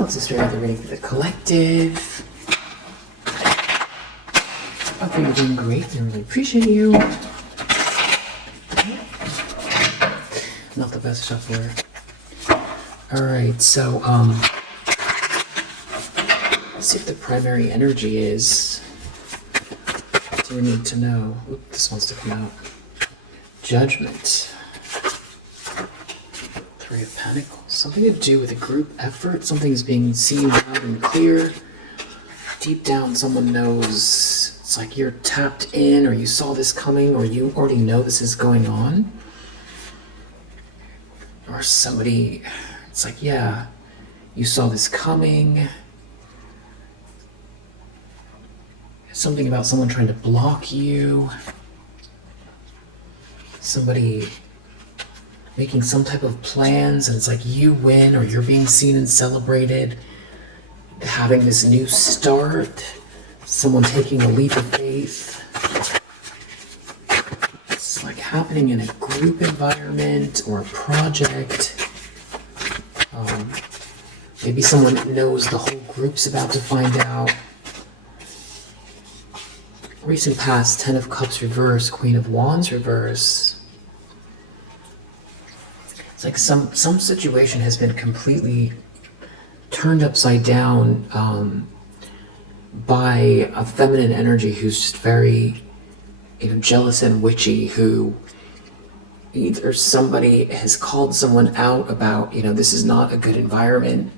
let's just start the reading for the collective. I think you're doing great. I really appreciate you. Not the best shuffler. Alright, so, let's see if the primary energy is. What do we need to know? Oop, this wants to come out. Judgment. Three of Pentacles. Something to do with a group effort. Something is being seen loud and clear. Deep down, someone knows. It's like you're tapped in, or you saw this coming, or you already know this is going on. Or somebody, it's like, yeah, you saw this coming. Something about someone trying to block you. Somebody making some type of plans, and it's like you win, or you're being seen and celebrated. Having this new start. Someone taking a leap of faith. It's like happening in a group environment or a project. Maybe someone knows the whole group's about to find out. Recent past, Ten of Cups reverse, Queen of Wands reverse. It's like some situation has been completely turned upside down by a feminine energy who's just very, jealous and witchy, who either somebody has called someone out about, this is not a good environment,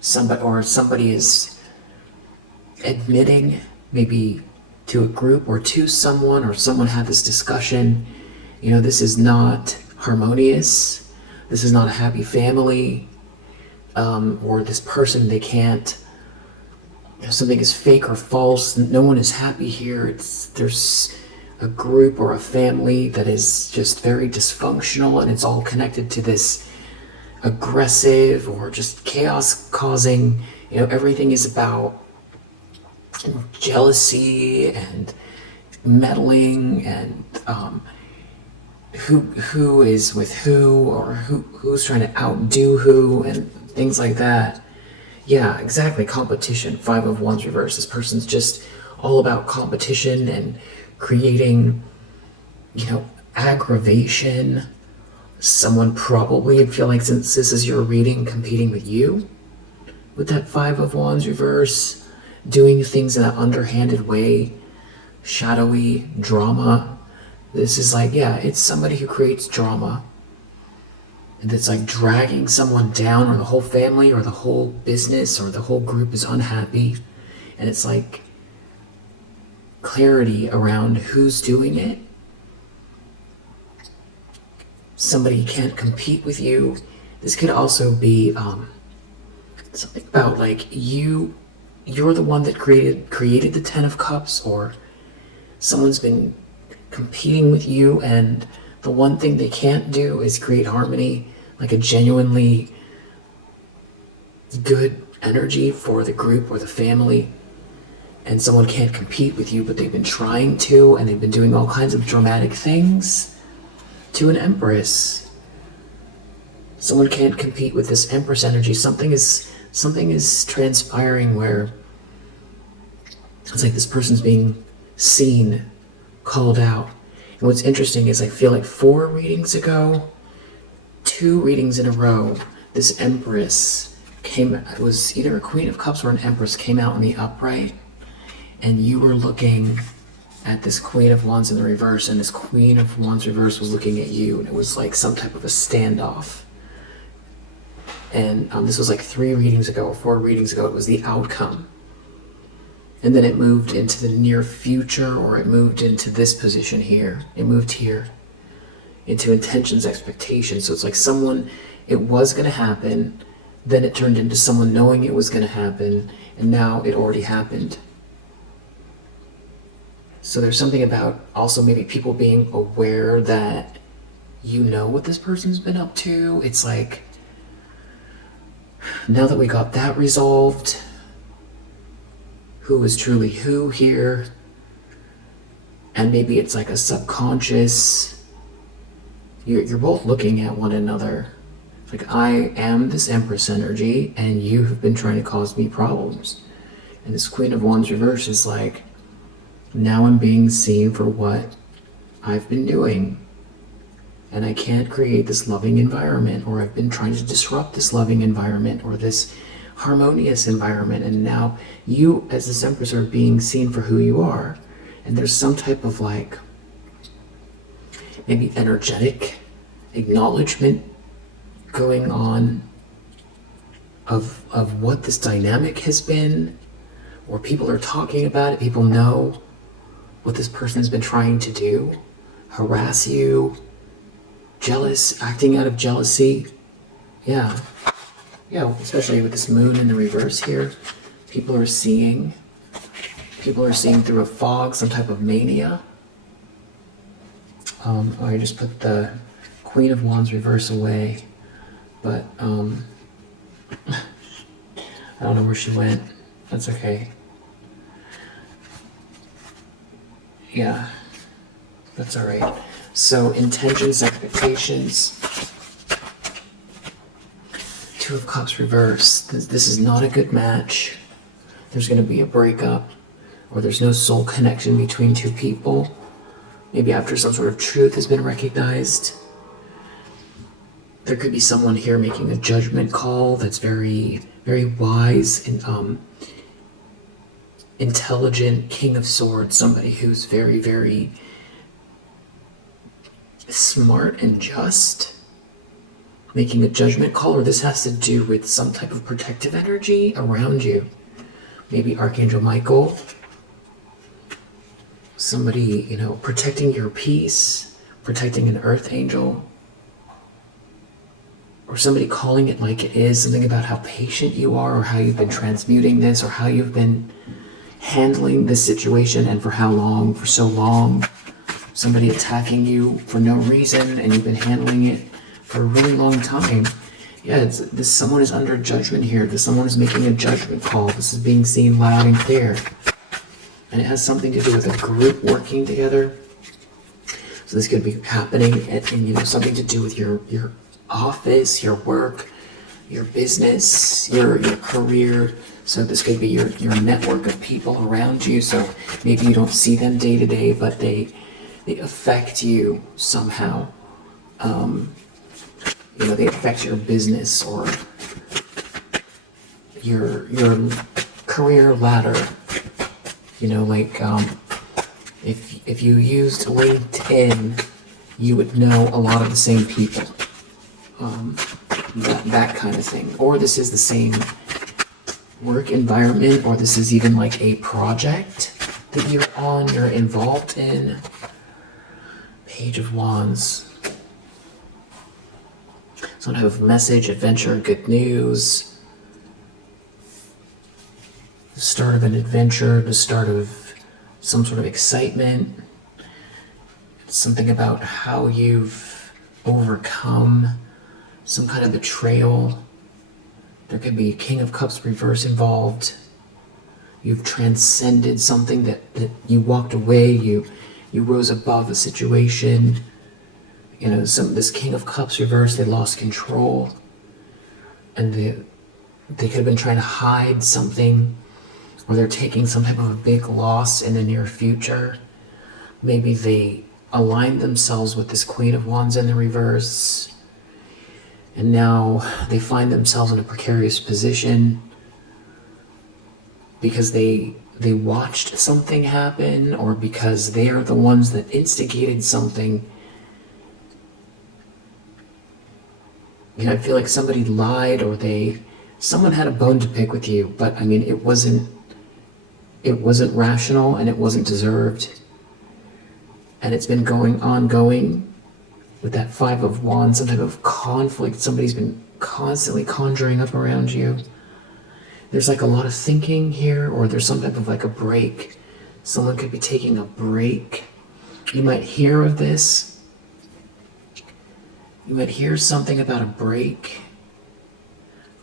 somebody is admitting maybe to a group or to someone, or someone had this discussion, this is not harmonious, this is not a happy family, or this person, they can't, something is fake or false, no one is happy here, there's a group or a family that is just very dysfunctional, and it's all connected to this aggressive or just chaos causing, everything is about jealousy and meddling, and who is with who, or who's trying to outdo who, and things like that. Yeah, exactly, competition. Five of Wands reverse. This person's just all about competition and creating, aggravation. Someone probably, I feel like, since this is your reading, competing with you with that Five of Wands reverse, doing things in an underhanded way, shadowy drama. This is like, yeah, it's somebody who creates drama. And it's like dragging someone down, or the whole family, or the whole business, or the whole group is unhappy. And it's like clarity around who's doing it. Somebody can't compete with you. This could also be something about like you're the one that created the Ten of Cups, or someone's been competing with you, and the one thing they can't do is create harmony, like a genuinely good energy for the group or the family. And someone can't compete with you, but they've been trying to, and they've been doing all kinds of dramatic things to an Empress. Someone can't compete with this Empress energy. Something is transpiring where it's like this person's being seen, called out. And what's interesting is I feel like 4 readings ago, 2 readings in a row, this Empress it was either a Queen of Cups or an Empress came out in the upright, and you were looking at this Queen of Wands in the reverse, and this Queen of Wands reverse was looking at you, and it was like some type of a standoff. And this was like 3 readings ago or 4 readings ago. It was the outcome. And then it moved into the near future, or it moved into this position here. It moved here into intentions, expectations. So it's like it was going to happen, then it turned into someone knowing it was going to happen, and now it already happened. So there's something about also maybe people being aware that what this person's been up to. It's like, now that we got that resolved, who is truly who here, and maybe it's like a subconscious, you're both looking at one another. Like, I am this Empress energy, and you have been trying to cause me problems. And this Queen of Wands reverse is like, now I'm being seen for what I've been doing. And I can't create this loving environment, or I've been trying to disrupt this loving environment, or this harmonious environment. And now you, as this Empress, are being seen for who you are. And there's some type of like, maybe energetic acknowledgement going on of what this dynamic has been, or people are talking about it. People know what this person has been trying to do, harass you, jealous, acting out of jealousy. Yeah, especially with this moon in the reverse here. People are seeing through a fog, some type of mania. I just put the Queen of Wands reverse away, but I don't know where she went. That's okay. Yeah, that's all right. So intentions, expectations. Two of Cups reverse. This is not a good match. There's going to be a breakup, or there's no soul connection between two people. Maybe after some sort of truth has been recognized. There could be someone here making a judgment call that's very, very wise and intelligent, King of Swords, somebody who's very, very smart and just, making a judgment call, or this has to do with some type of protective energy around you. Maybe Archangel Michael, somebody, protecting your peace, protecting an earth angel, or somebody calling it like it is, something about how patient you are, or how you've been transmuting this, or how you've been handling this situation, and for how long, for so long. Somebody attacking you for no reason, and you've been handling it for a really long time. Yeah, this someone is under judgment here. This someone is making a judgment call. This is being seen loud and clear. And it has something to do with a group working together. So this could be happening in something to do with your office, your work, your business, your career. So this could be your network of people around you. So maybe you don't see them day to day, but they affect you somehow. They affect your business or your career ladder. If you used LinkedIn, you would know a lot of the same people. That kind of thing. Or this is the same work environment, or this is even like a project that you're involved in. Page of Wands. Some type of message, adventure, good news. The start of an adventure, the start of some sort of excitement. It's something about how you've overcome some kind of betrayal. There could be King of Cups reverse involved. You've transcended something that you walked away, you rose above a situation. This King of Cups reverse, they lost control, and they could have been trying to hide something, or they're taking some type of a big loss in the near future. Maybe they aligned themselves with this Queen of Wands in the reverse, and now they find themselves in a precarious position because they watched something happen, or because they are the ones that instigated something. I feel like somebody lied, or someone had a bone to pick with you, but it wasn't rational, and it wasn't deserved. And it's been ongoing with that Five of Wands, some type of conflict somebody's been constantly conjuring up around you. There's like a lot of thinking here, or there's some type of like a break. Someone could be taking a break. You might hear of this. You might hear something about a break,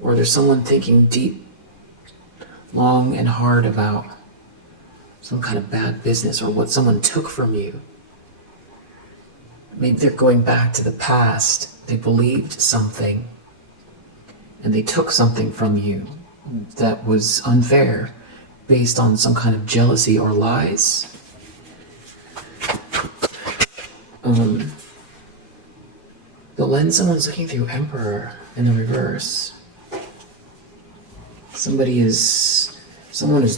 or there's someone thinking deep, long and hard about some kind of bad business, or what someone took from you. Maybe they're going back to the past. They believed something, and they took something from you that was unfair based on some kind of jealousy or lies. The lens someone's looking through, Emperor in the reverse. Someone is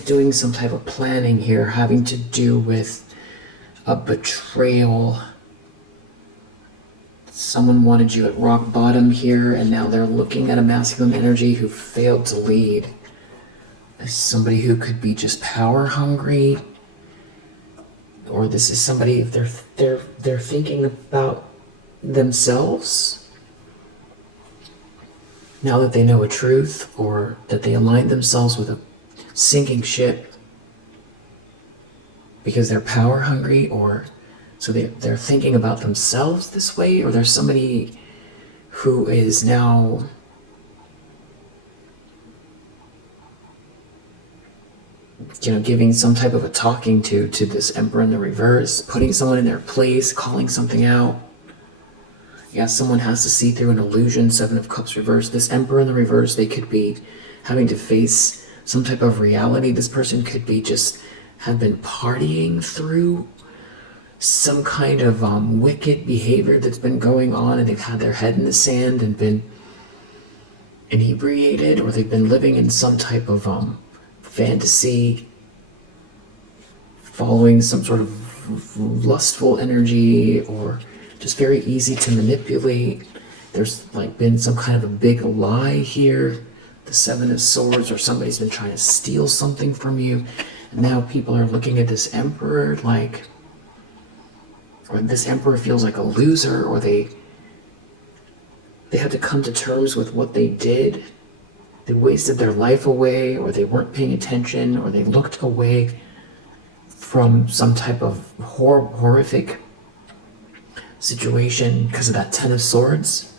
doing some type of planning here having to do with a betrayal. Someone wanted you at rock bottom here, and now they're looking at a masculine energy who failed to lead. As somebody who could be just power hungry, or this is somebody, if they're thinking about themselves now that they know a truth, or that they align themselves with a sinking ship because they're power hungry, or so they're thinking about themselves this way, or there's somebody who is now giving some type of a talking to this Emperor in the reverse, putting someone in their place, calling something out. Yeah, someone has to see through an illusion, Seven of Cups reverse. This Emperor in the reverse, they could be having to face some type of reality. This person could be have been partying through some kind of wicked behavior that's been going on, and they've had their head in the sand and been inebriated, or they've been living in some type of fantasy, following some sort of lustful energy, or just very easy to manipulate. There's been some kind of a big lie here, the Seven of Swords, or somebody's been trying to steal something from you, and now people are looking at this Emperor or this Emperor feels like a loser, or they had to come to terms with what they did. They wasted their life away, or they weren't paying attention, or they looked away from some type of horrific situation because of that Ten of Swords.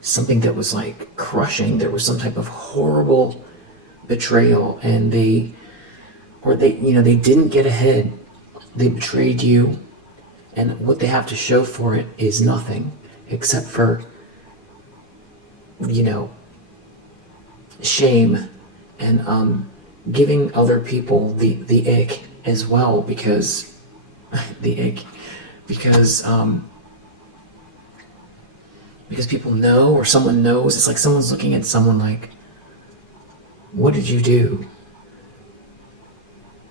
Something that was crushing. There was some type of horrible betrayal, and they didn't get ahead. They betrayed you, and what they have to show for it is nothing except for shame, and giving other people the ick as well, because people know, or someone knows. It's like someone's looking at someone like, what did you do?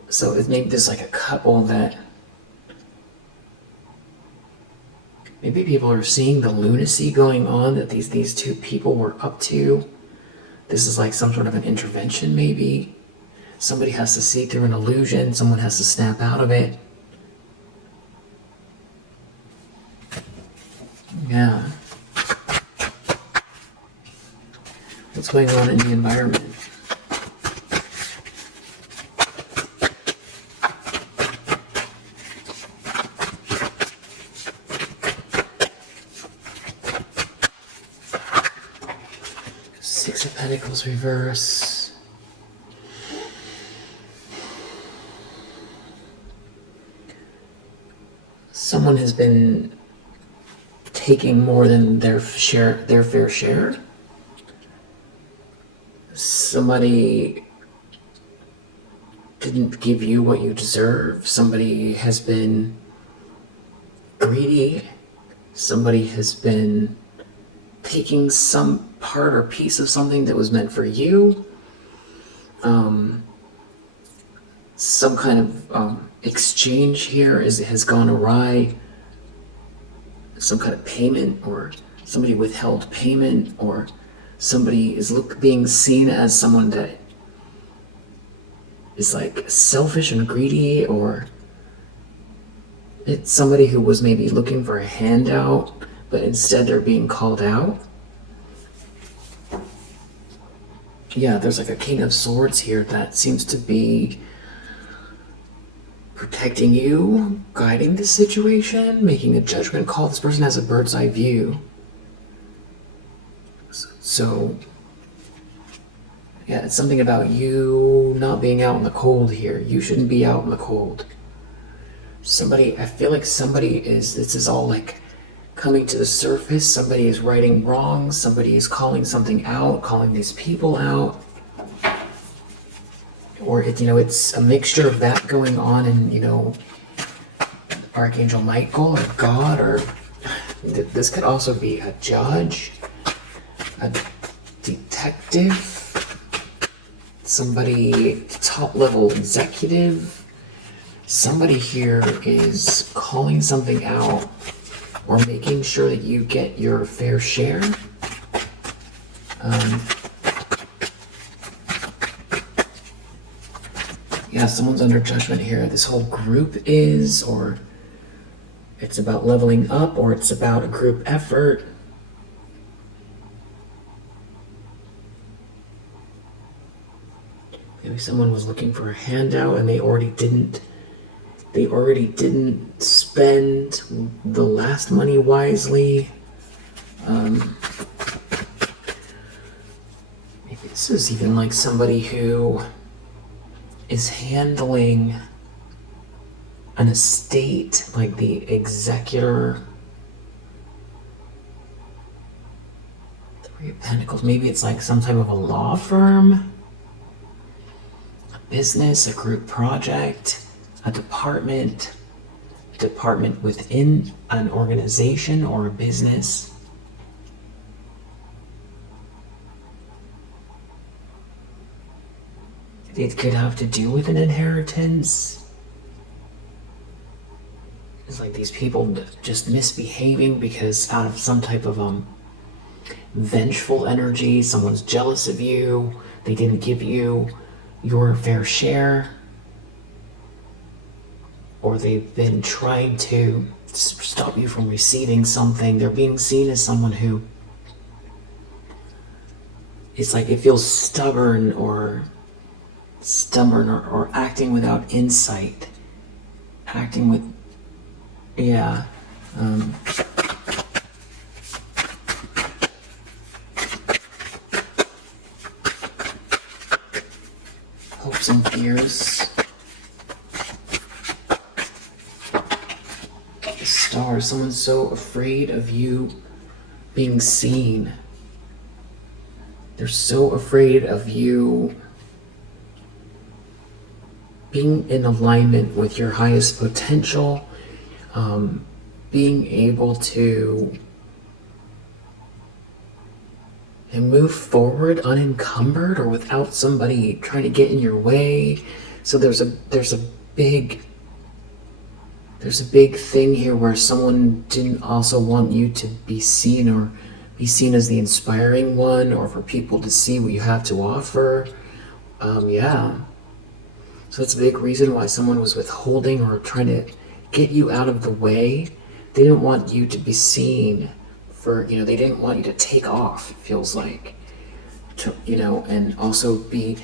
So it's maybe there's a couple that maybe people are seeing the lunacy going on that these two people were up to. This is some sort of an intervention, maybe. Somebody has to see through an illusion. Someone has to snap out of it. Yeah. What's going on in the environment? Six of Pentacles reverse. Someone has been taking more than their fair share. Somebody didn't give you what you deserve. Somebody has been greedy. Somebody has been taking some part or piece of something that was meant for you. Some kind of exchange here has gone awry. Some kind of payment, or somebody withheld payment, or somebody is being seen as someone that is selfish and greedy, or it's somebody who was maybe looking for a handout, but instead they're being called out. Yeah, there's a King of Swords here that seems to be protecting you, guiding the situation, making a judgment call. This person has a bird's eye view. So, yeah, it's something about you not being out in the cold here. You shouldn't be out in the cold. I feel like somebody this is all coming to the surface. Somebody is righting wrongs. Somebody is calling something out, calling these people out. Or it's a mixture of that going on, and Archangel Michael or God, or this could also be a judge, a detective, somebody top level executive. Somebody here is calling something out or making sure that you get your fair share. Yeah, someone's under judgment here. This whole group is, or it's about leveling up, or it's about a group effort. Maybe someone was looking for a handout and they already didn't spend the last money wisely. Maybe this is even like somebody who is handling an estate, like the executor. Three of Pentacles. Maybe it's like some type of a law firm, a business, a group project, a department within an organization or a business. It could have to do with an inheritance. It's like these people just misbehaving because out of some type of vengeful energy. Someone's jealous of you. They didn't give you your fair share. Or they've been trying to stop you from receiving something. They're being seen as someone who, it's like it feels stubborn or acting without insight, acting with, hopes and fears. The Star, someone's so afraid of you being seen. They're so afraid of you being in alignment with your highest potential, being able to move forward unencumbered or without somebody trying to get in your way. So there's a big thing here where someone didn't also want you to be seen or be seen as the inspiring one, or for people to see what you have to offer. So that's a big reason why someone was withholding or trying to get you out of the way. They didn't want you to be seen for, they didn't want you to take off, it feels like. And also be,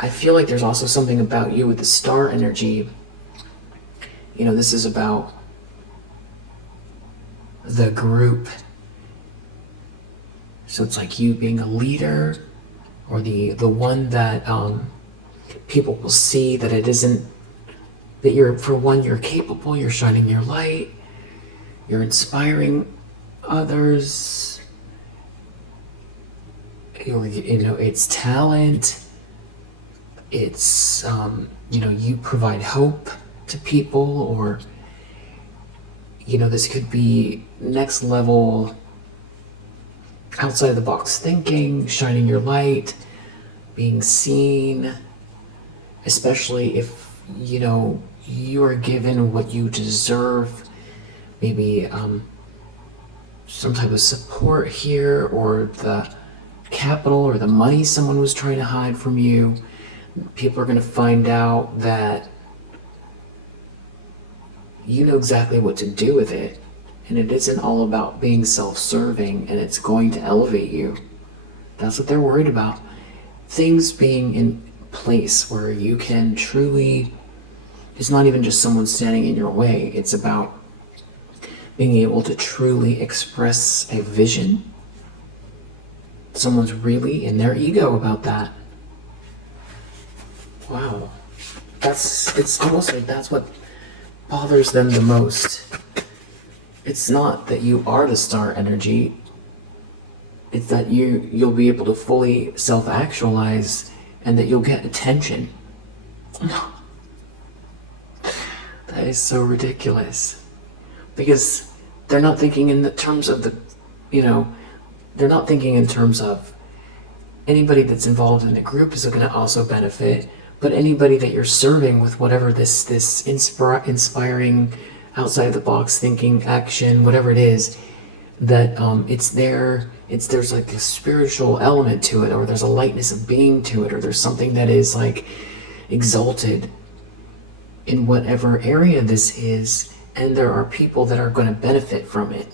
I feel like there's also something about you with the star energy. This is about the group. So it's like you being a leader, or the one that people will see that it isn't, that you're, for one, you're capable, you're shining your light, you're inspiring others, it's talent, it's, you provide hope to people, or, this could be next level, outside of the box thinking, shining your light, being seen, especially if, you are given what you deserve, maybe some type of support here, or the capital or the money someone was trying to hide from you. People are going to find out that you know exactly what to do with it, and it isn't all about being self-serving, and it's going to elevate you. That's what they're worried about. Things being in place where you can truly, it's not even just someone standing in your way, it's about being able to truly express a vision. Someone's really in their ego about that. Wow. It's almost like that's what bothers them the most. It's not that you are the star energy. It's that you'll be able to fully self-actualize, and that you'll get attention. That is so ridiculous. Because they're not thinking in the terms of they're not thinking in terms of anybody that's involved in the group is going to also benefit, but anybody that you're serving with whatever this inspiring, outside of the box thinking, action, whatever it is, that there's like a spiritual element to it, or there's a lightness of being to it, or there's something that is like exalted in whatever area this is, and there are people that are going to benefit from it.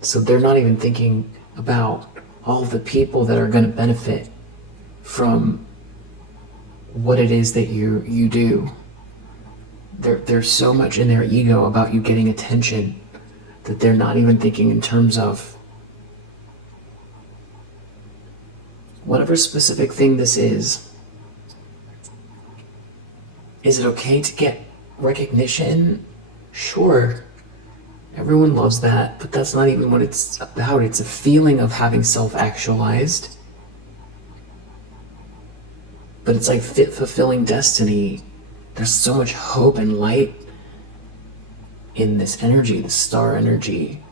So they're not even thinking about all the people that are going to benefit from what it is that you do. There's so much in their ego about you getting attention that they're not even thinking in terms of whatever specific thing this is. Is it okay to get recognition? Sure. Everyone loves that, but that's not even what it's about. It's a feeling of having self-actualized. But it's like fulfilling destiny. There's so much hope and light in this energy, the star energy.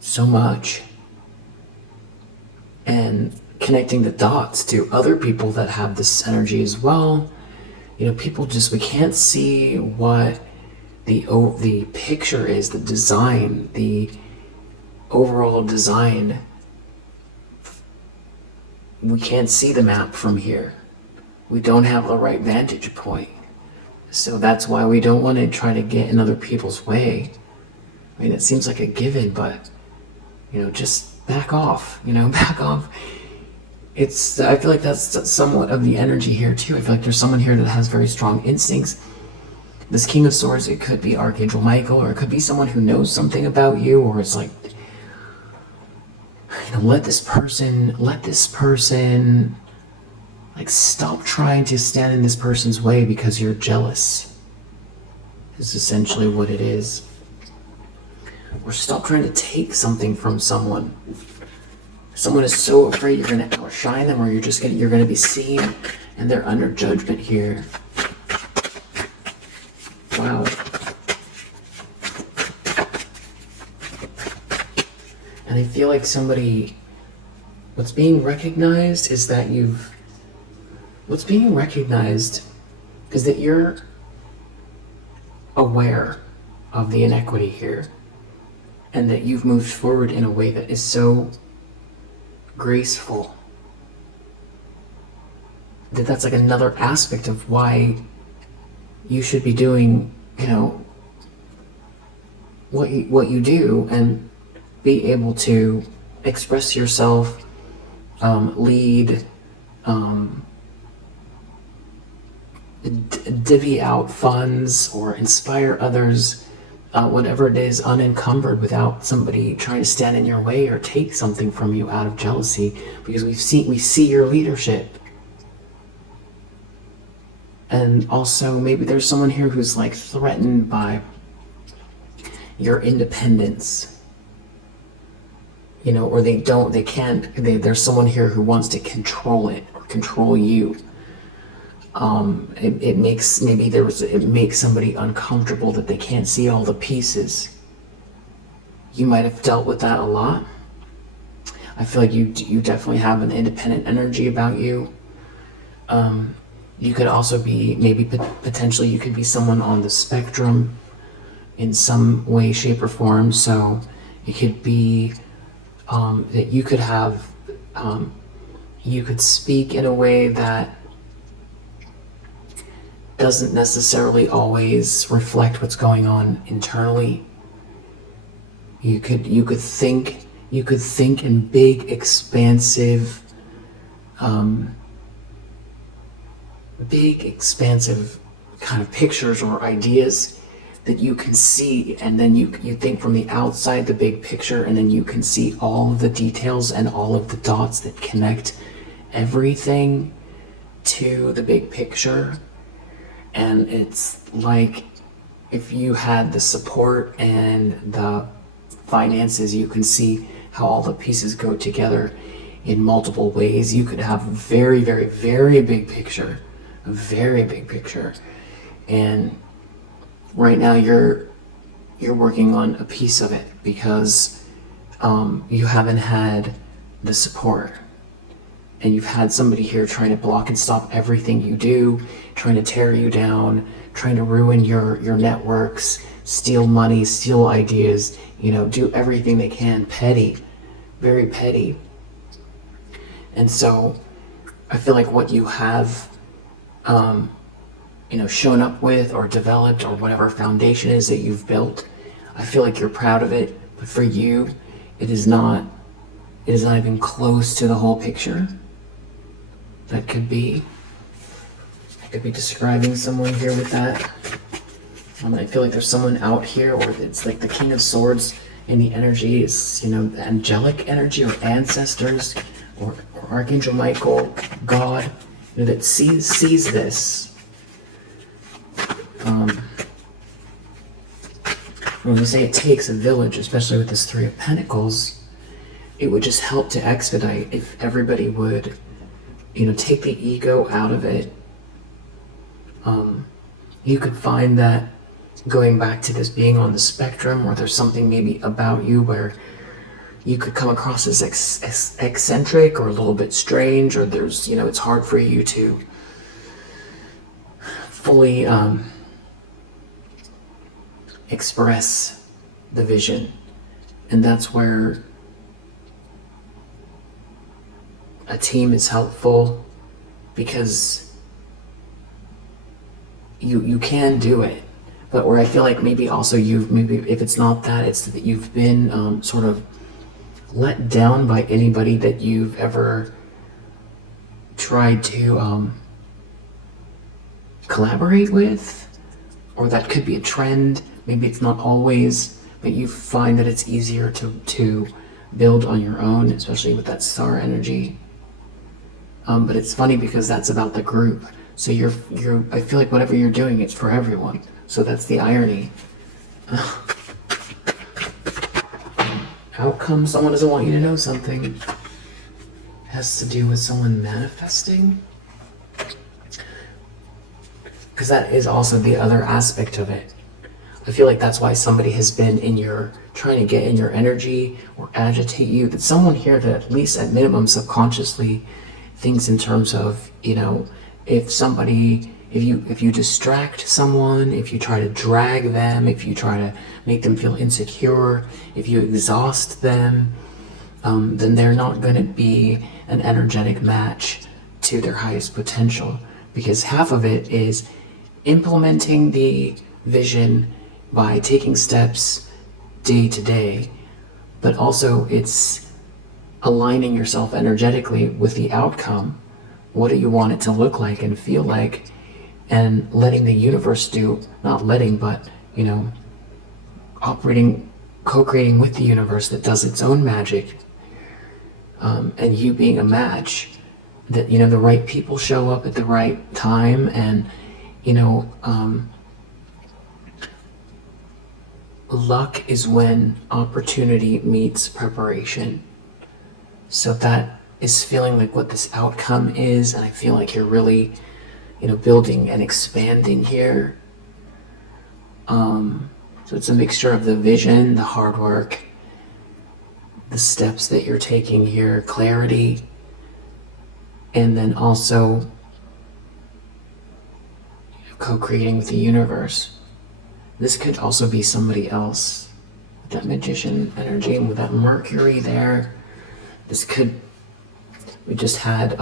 So much. And connecting the dots to other people that have this energy as well. People we can't see what the picture is, the design, the overall design. We can't see the map from here. We don't have the right vantage point. So that's why we don't want to try to get in other people's way. I mean, it seems like a given, but, just back off, back off. I feel like that's somewhat of the energy here too. I feel like there's someone here that has very strong instincts. This King of Swords, it could be Archangel Michael, or it could be someone who knows something about you, or it's like, let this person, like, stop trying to stand in this person's way because you're jealous, is essentially what it is. Or stop trying to take something from someone. Someone is so afraid you're going to outshine them, or you're going to be seen, and they're under judgment here. Wow. And I feel like what's being recognized is that you're aware of the inequity here, and that you've moved forward in a way that is so graceful. That's like another aspect of why you should be doing, what you do, and be able to express yourself, lead, divvy out funds, or inspire others, whatever it is, unencumbered, without somebody trying to stand in your way or take something from you out of jealousy, because we see your leadership. And also, maybe there's someone here who's like threatened by your independence, or there's someone here who wants to control it, or control you. It makes somebody uncomfortable that they can't see all the pieces. You might have dealt with that a lot. I feel like you definitely have an independent energy about you. You could also be, potentially you could be someone on the spectrum in some way, shape, or form. So it could be that you could have, you could speak in a way that doesn't necessarily always reflect what's going on internally. You could think in big, expansive kind of pictures or ideas that you can see, and then you think from the outside the big picture, and then you can see all of the details and all of the dots that connect everything to the big picture. And it's like if you had the support and the finances. You can see how all the pieces go together in multiple ways. You could have a very, very, very big picture, a very big picture. And right now you're working on a piece of it because you haven't had the support. And you've had somebody here trying to block and stop everything you do, trying to tear you down, trying to ruin your networks, steal money, steal ideas, do everything they can. Petty, very petty. And so I feel like what you have, shown up with or developed or whatever foundation is that you've built, I feel like you're proud of it. But for you, it is not even close to the whole picture. I could be describing someone here with that. I feel like there's someone out here, or it's like the King of Swords, and the energy is, angelic energy, or ancestors, or Archangel Michael, God, that sees this. When we say it takes a village, especially with this Three of Pentacles, it would just help to expedite if everybody would, take the ego out of it. You could find that going back to this being on the spectrum, or there's something maybe about you where you could come across as eccentric or a little bit strange, or there's, it's hard for you to fully express the vision. And that's where a team is helpful, because you can do it. But where I feel like maybe also maybe if it's not that, it's that you've been sort of let down by anybody that you've ever tried to collaborate with, or that could be a trend. Maybe it's not always, but you find that it's easier to build on your own, especially with that star energy. But it's funny because that's about the group. So I feel like whatever you're doing, it's for everyone. So that's the irony. How come someone doesn't want you to know something? It has to do with someone manifesting? Because that is also the other aspect of it. I feel like that's why somebody has been trying to get in your energy or agitate you. That someone here that at least at minimum subconsciously thinks in terms of, if you distract someone, if you try to drag them, if you try to make them feel insecure, if you exhaust them, then they're not going to be an energetic match to their highest potential. Because half of it is implementing the vision by taking steps day to day, but also it's aligning yourself energetically with the outcome. What do you want it to look like and feel like? And letting the universe do, not letting, but, operating, co-creating with the universe that does its own magic. And you being a match, that, the right people show up at the right time, and, luck is when opportunity meets preparation. So that is feeling like what this outcome is, and I feel like you're really, building and expanding here. So it's a mixture of the vision, the hard work, the steps that you're taking here, clarity, and then also co-creating with the universe. This could also be somebody else. With that magician energy and with that Mercury there, we just had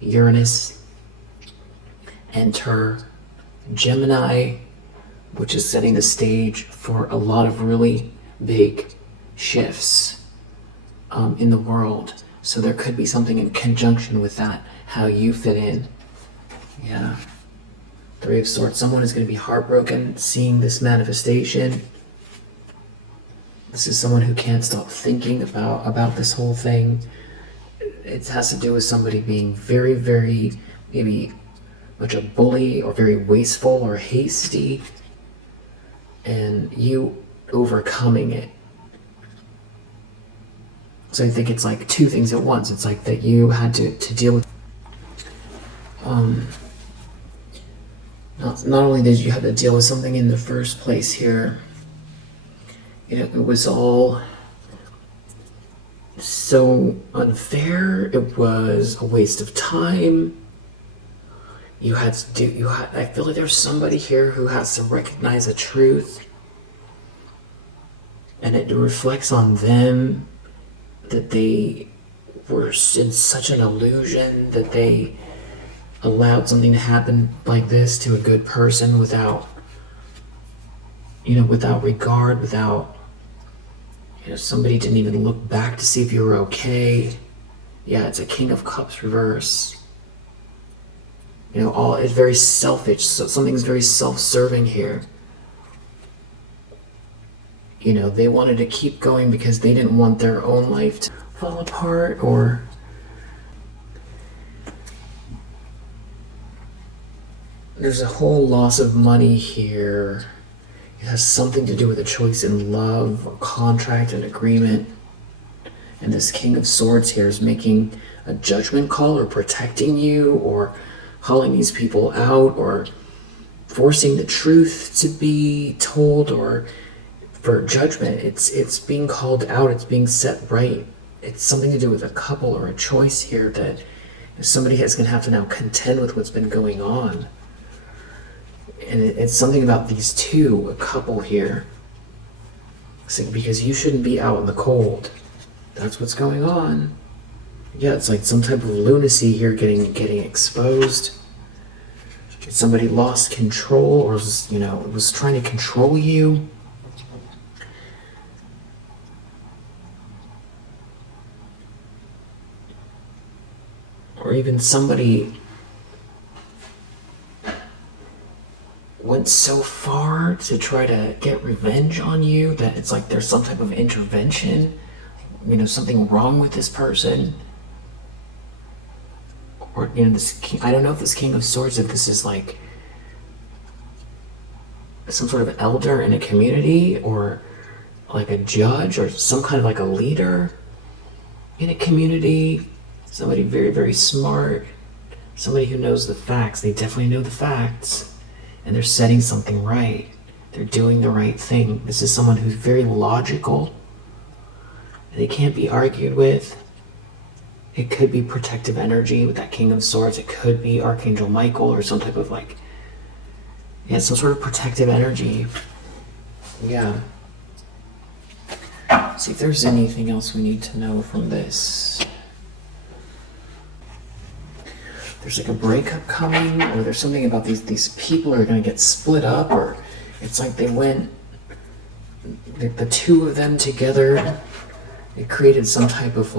Uranus enter Gemini, which is setting the stage for a lot of really big shifts in the world. So there could be something in conjunction with that, how you fit in. Yeah. Three of Swords. Someone is going to be heartbroken seeing this manifestation. This is someone who can't stop thinking about this whole thing. It has to do with somebody being very, very, maybe much a bully, or very wasteful or hasty, and you overcoming it. So I think it's like two things at once. It's like that you had to deal with, not only did you have to deal with something in the first place here, it was all so unfair. It was a waste of time. I feel like there's somebody here who has to recognize a truth, and it reflects on them that they were in such an illusion that they allowed something to happen like this to a good person without regard, without, somebody didn't even look back to see if you were okay. Yeah, it's a King of Cups reverse. It's very selfish. So something's very self-serving here. They wanted to keep going because they didn't want their own life to fall apart, or there's a whole loss of money here. It has something to do with a choice in love, a contract, an agreement. And this King of Swords here is making a judgment call, or protecting you, or hauling these people out, or forcing the truth to be told, or for judgment. It's being called out, it's being set right. It's something to do with a couple or a choice here that somebody is going to have to now contend with what's been going on. And it's something about these two, a couple here. Because you shouldn't be out in the cold. That's what's going on. Yeah, it's like some type of lunacy here getting exposed. Somebody lost control, or was trying to control you. Or even somebody went so far to try to get revenge on you that it's like there's some type of intervention, something wrong with this person. Or, this king, I don't know if this King of Swords, if this is like some sort of elder in a community, or like a judge, or some kind of like a leader in a community. Somebody very, very smart. Somebody who knows the facts. They definitely know the facts. And they're setting something right. They're doing the right thing. This is someone who's very logical. They can't be argued with. It could be protective energy with that King of Swords. It could be Archangel Michael, or some type of some sort of protective energy. Yeah. See if there's anything else we need to know from this. There's like a breakup coming, or there's something about these people are going to get split up, or it's like they went, the two of them together, it created some type of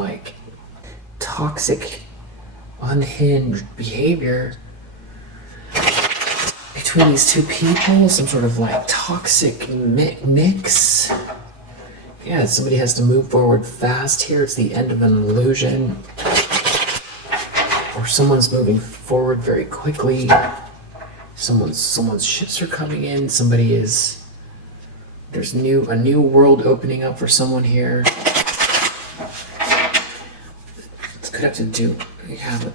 toxic, unhinged behavior between these two people, some sort of toxic mix. Yeah, somebody has to move forward fast here. It's the end of an illusion. Or someone's moving forward very quickly. Someone's ships are coming in. There's a new world opening up for someone here. It could have to do, but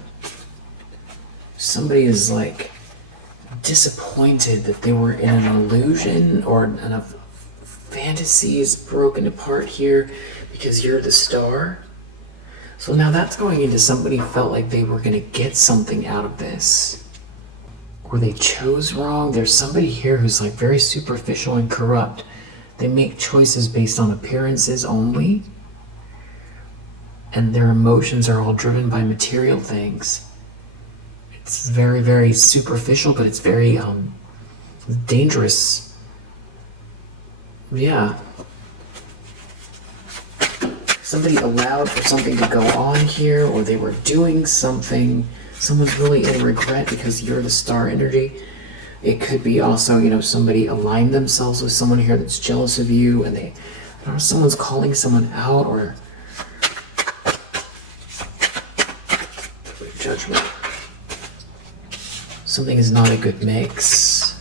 somebody is disappointed that they were in an illusion, or a fantasy is broken apart here because you're the star. So now that's going into somebody who felt like they were going to get something out of this. Or they chose wrong. There's somebody here who's very superficial and corrupt. They make choices based on appearances only. And their emotions are all driven by material things. It's very, very superficial, but it's very dangerous. Yeah. Somebody allowed for something to go on here, or they were doing something. Someone's really in regret because you're the star energy. It could be also, somebody aligned themselves with someone here that's jealous of you, and someone's calling someone out, or judgment. Something is not a good mix.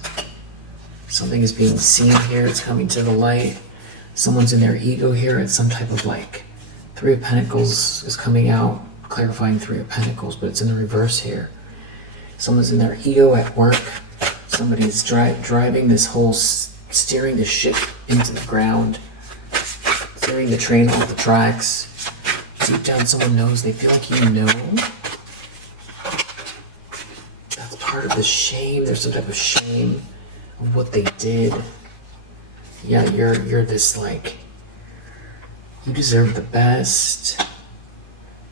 Something is being seen here. It's coming to the light. Someone's in their ego here. It's some type of Three of Pentacles is coming out, clarifying Three of Pentacles, but it's in the reverse here. Someone's in their ego at work. Somebody's driving this whole, steering the ship into the ground, steering the train off the tracks. Deep down, someone knows, they feel like you know. That's part of the shame. There's some type of shame of what they did. Yeah, you're this like, you deserve the best.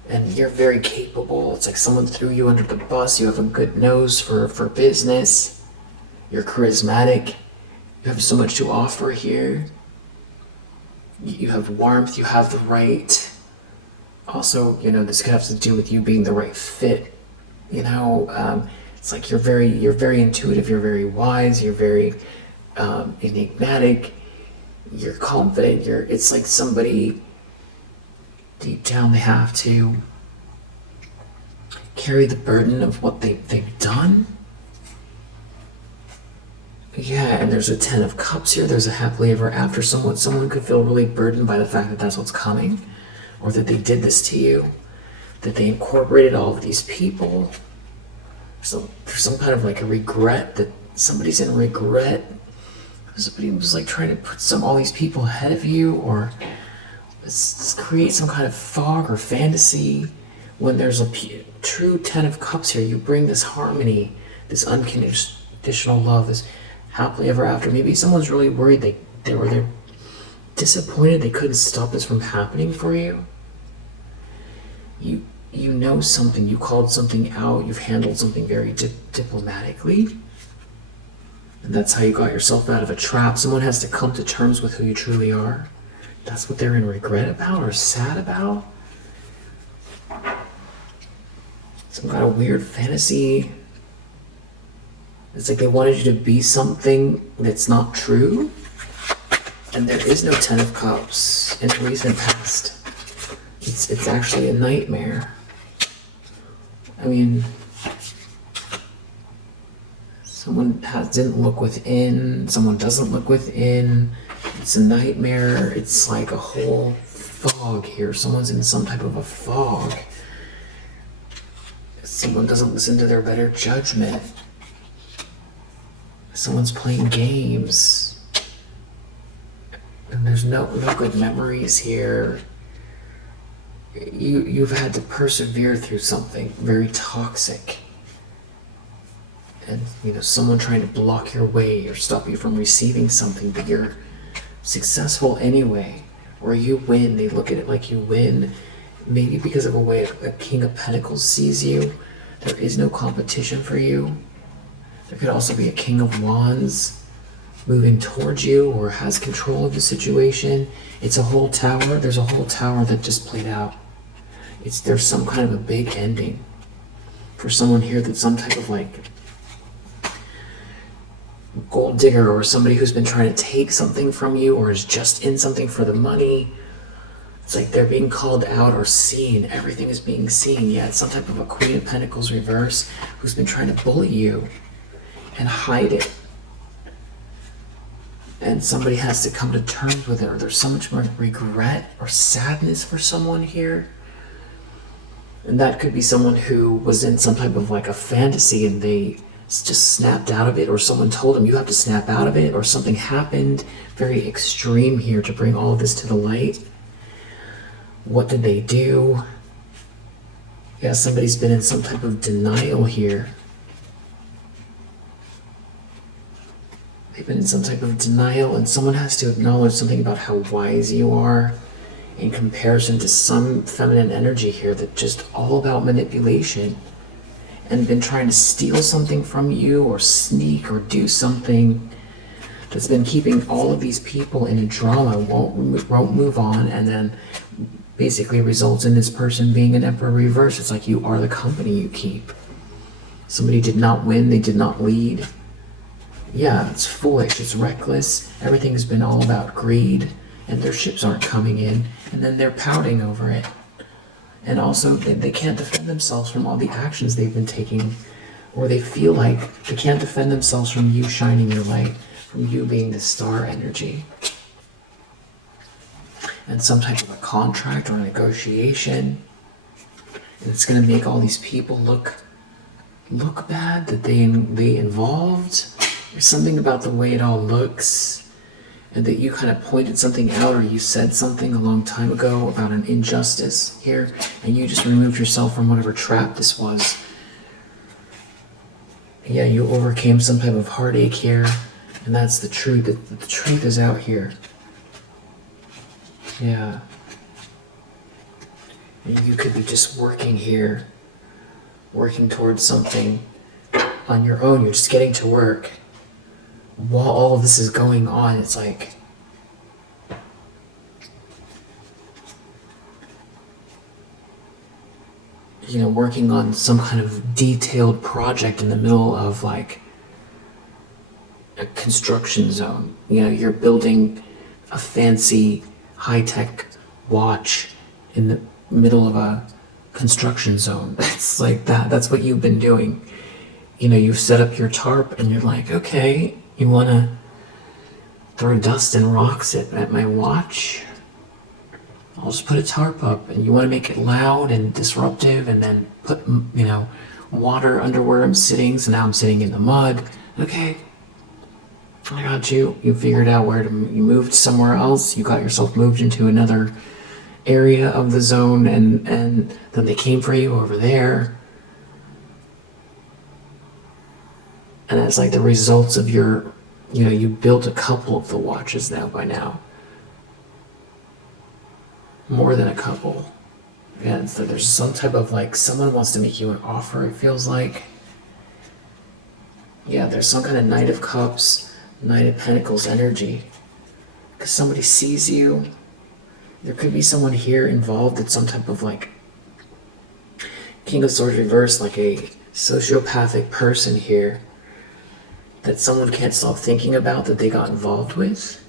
And you're very capable. It's like someone threw you under the bus. You have a good nose for business. You're charismatic. You have so much to offer here. You have warmth. You have the right. Also, you know, this could have to do with you being the right fit. You know, it's like you're very intuitive. You're very wise. You're very enigmatic. You're confident. It's like somebody deep down, they have to carry the burden of what they've done. Yeah, and there's a Ten of Cups here. There's a happily ever after. Someone could feel really burdened by the fact that that's what's coming, or that they did this to you, that they incorporated all of these people. So there's some kind of like a regret, that somebody's in regret. Somebody was like trying to put all these people ahead of you, or create some kind of fog or fantasy. When there's a true Ten of Cups here, you bring this harmony, this unconditional love, this happily ever after. Maybe someone's really worried they're disappointed they couldn't stop this from happening for you. You know something, you called something out, you've handled something very diplomatically. And that's how you got yourself out of a trap. Someone has to come to terms with who you truly are. That's what they're in regret about or sad about. Some kind of weird fantasy. It's like they wanted you to be something that's not true. And there is no Ten of Cups in the recent past. It's actually a nightmare. I mean, someone didn't look within, someone doesn't look within. It's a nightmare. It's like a whole fog here. Someone's in some type of a fog. Someone doesn't listen to their better judgment. Someone's playing games. And there's no good memories here. You've had to persevere through something very toxic. And, you know, someone trying to block your way or stop you from receiving something, but you're successful anyway, or you win. They look at it like you win, maybe because of a way a King of Pentacles sees you. There is no competition for you. There could also be a King of Wands moving towards you or has control of the situation. It's a whole tower. There's a whole tower that just played out. There's some kind of a big ending for someone here, that's some type of like gold digger, or somebody who's been trying to take something from you, or is just in something for the money. It's like they're being called out or seen. Everything is being seen. Yeah, it's some type of a Queen of Pentacles reverse who's been trying to bully you and hide it. And somebody has to come to terms with it, or there's so much more regret or sadness for someone here. And that could be someone who was in some type of like a fantasy and they just snapped out of it, or someone told them you have to snap out of it, or something happened very extreme here to bring all of this to the light. What did they do? Yeah, somebody's been in some type of denial here. They've been in some type of denial, and someone has to acknowledge something about how wise you are in comparison to some feminine energy here that's just all about manipulation, and been trying to steal something from you or sneak or do something that's been keeping all of these people in a drama, won't move on, and then basically results in this person being an Emperor reverse. It's like you are the company you keep. Somebody did not win, they did not lead. Yeah, it's foolish, it's reckless. Everything has been all about greed, and their ships aren't coming in, and then they're pouting over it. And also, they can't defend themselves from all the actions they've been taking, or they feel like they can't defend themselves from you shining your light, from you being the star energy. and some type of a contract or a negotiation. And it's going to make all these people look bad that they involved. There's something about the way it all looks, and that you kind of pointed something out, or you said something a long time ago about an injustice here, and you just removed yourself from whatever trap this was. Yeah, you overcame some type of heartache here, and that's the truth. The truth is out here. Yeah. And you could be just working here, working towards something on your own. You're just getting to work. While all of this is going on, it's like, you know, working on some kind of detailed project in the middle of like a construction zone. You know, you're building a fancy high-tech watch in the middle of a construction zone. It's like that. That's what you've been doing. You know, you've set up your tarp and you're like, okay, you want to throw dust and rocks at my watch? I'll just put a tarp up. And you want to make it loud and disruptive, and then put, you know, water under where I'm sitting, so now I'm sitting in the mud. Okay, I got you. You figured out where to, you moved somewhere else. You got yourself moved into another area of the zone, and then they came for you over there. And it's like the results of your, you know, you built a couple of the watches now by now. More than a couple. Yeah, so there's some type of like, someone wants to make you an offer, it feels like. Yeah, there's some kind of Knight of Cups, Knight of Pentacles energy. Because somebody sees you. There could be someone here involved in some type of like King of Swords reverse, like a sociopathic person here that someone can't stop thinking about, that they got involved with.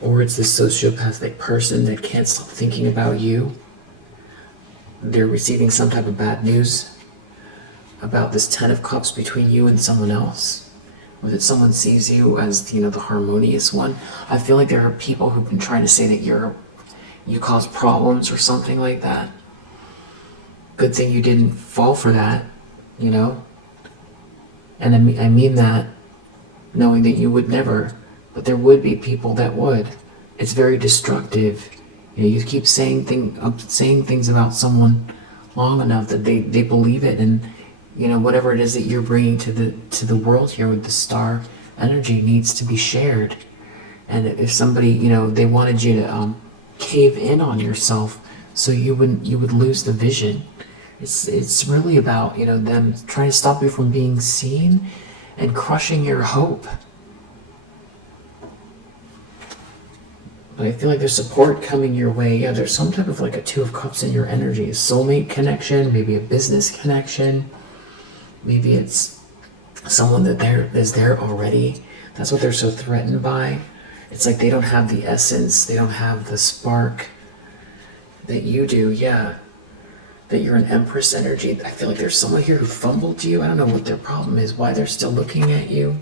Or it's this sociopathic person that can't stop thinking about you. They're receiving some type of bad news about this Ten of Cups between you and someone else. Or that someone sees you as, you know, the harmonious one. I feel like there are people who've been trying to say that you cause problems or something like that. Good thing you didn't fall for that, you know? And I mean that knowing that you would never. But there would be people that would. It's very destructive. You know, you keep saying things about someone long enough that they believe it, and you know, whatever it is that you're bringing to the world here with the star energy needs to be shared. And if somebody, you know, they wanted you to cave in on yourself, so you would lose the vision. It's really about, you know, them trying to stop you from being seen and crushing your hope. But I feel like there's support coming your way. Yeah, there's some type of like a Two of Cups in your energy. A soulmate connection, maybe a business connection. Maybe it's someone that is there already. That's what they're so threatened by. It's like they don't have the essence. They don't have the spark that you do. Yeah, that you're an Empress energy. I feel like there's someone here who fumbled you. I don't know what their problem is, why they're still looking at you.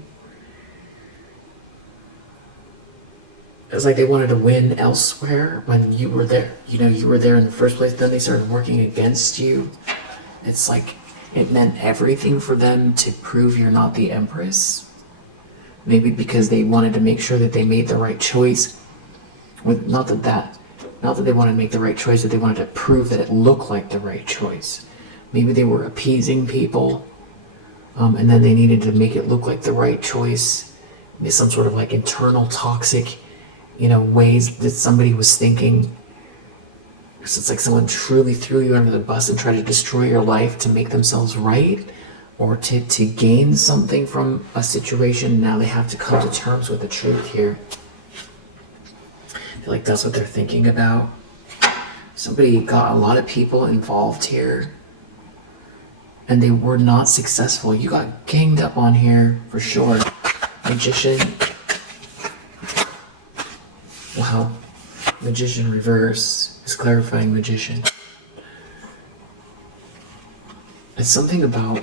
It's like they wanted to win elsewhere when you were there. You know, you were there in the first place. Then they started working against you. It's like it meant everything for them to prove you're not the Empress. Maybe because they wanted to make sure that they made the right choice. Not that they wanted to make the right choice, but they wanted to prove that it looked like the right choice. Maybe they were appeasing people, and then they needed to make it look like the right choice. Maybe some sort of like internal toxic, you know, ways that somebody was thinking. So it's like someone truly threw you under the bus and tried to destroy your life to make themselves right, or to gain something from a situation. Now they have to come to terms with the truth here. I feel like that's what they're thinking about. Somebody got a lot of people involved here, and they were not successful. You got ganged up on here for sure. Magician. Wow. Magician reverse is clarifying Magician. It's something about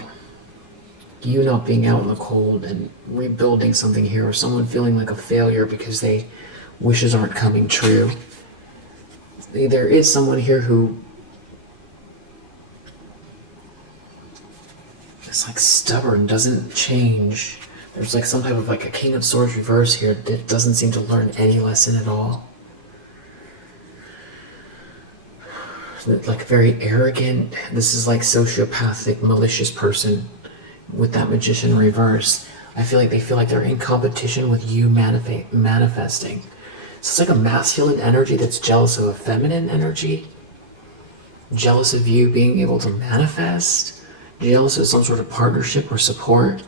you not being out in the cold and rebuilding something here, or someone feeling like a failure because wishes aren't coming true. there is someone here who is like stubborn, doesn't change. There's like some type of like a King of Swords reverse here that doesn't seem to learn any lesson at all. Like very arrogant. This is like sociopathic, malicious person with that Magician reverse. I feel like they feel like they're in competition with you manifesting. So it's like a masculine energy that's jealous of a feminine energy. Jealous of you being able to manifest. Jealous of some sort of partnership or support.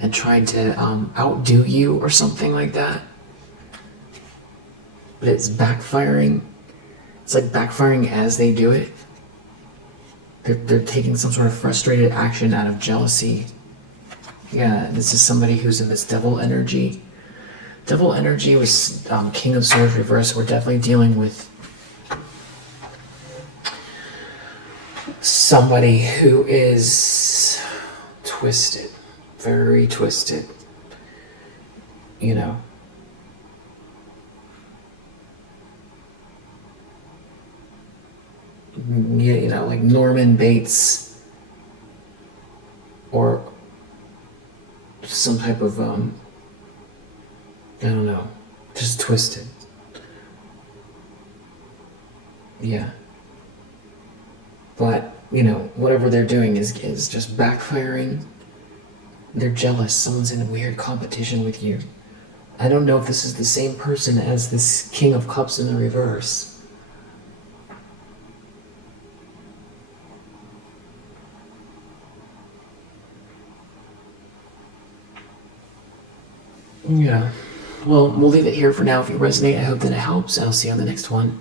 And trying to outdo you or something like that. But it's backfiring. It's like backfiring as they do it. They're taking some sort of frustrated action out of jealousy. Yeah, this is somebody who's in this devil energy. Devil energy was King of Swords reverse. We're definitely dealing with somebody who is twisted. Very twisted. You know. You know, like Norman Bates. Or some type of, I don't know, just twisted. Yeah. But, you know, whatever they're doing is just backfiring. They're jealous. Someone's in a weird competition with you. I don't know if this is the same person as this King of Cups in the reverse. Yeah. Well, we'll leave it here for now. If you resonate, I hope that it helps. I'll see you on the next one.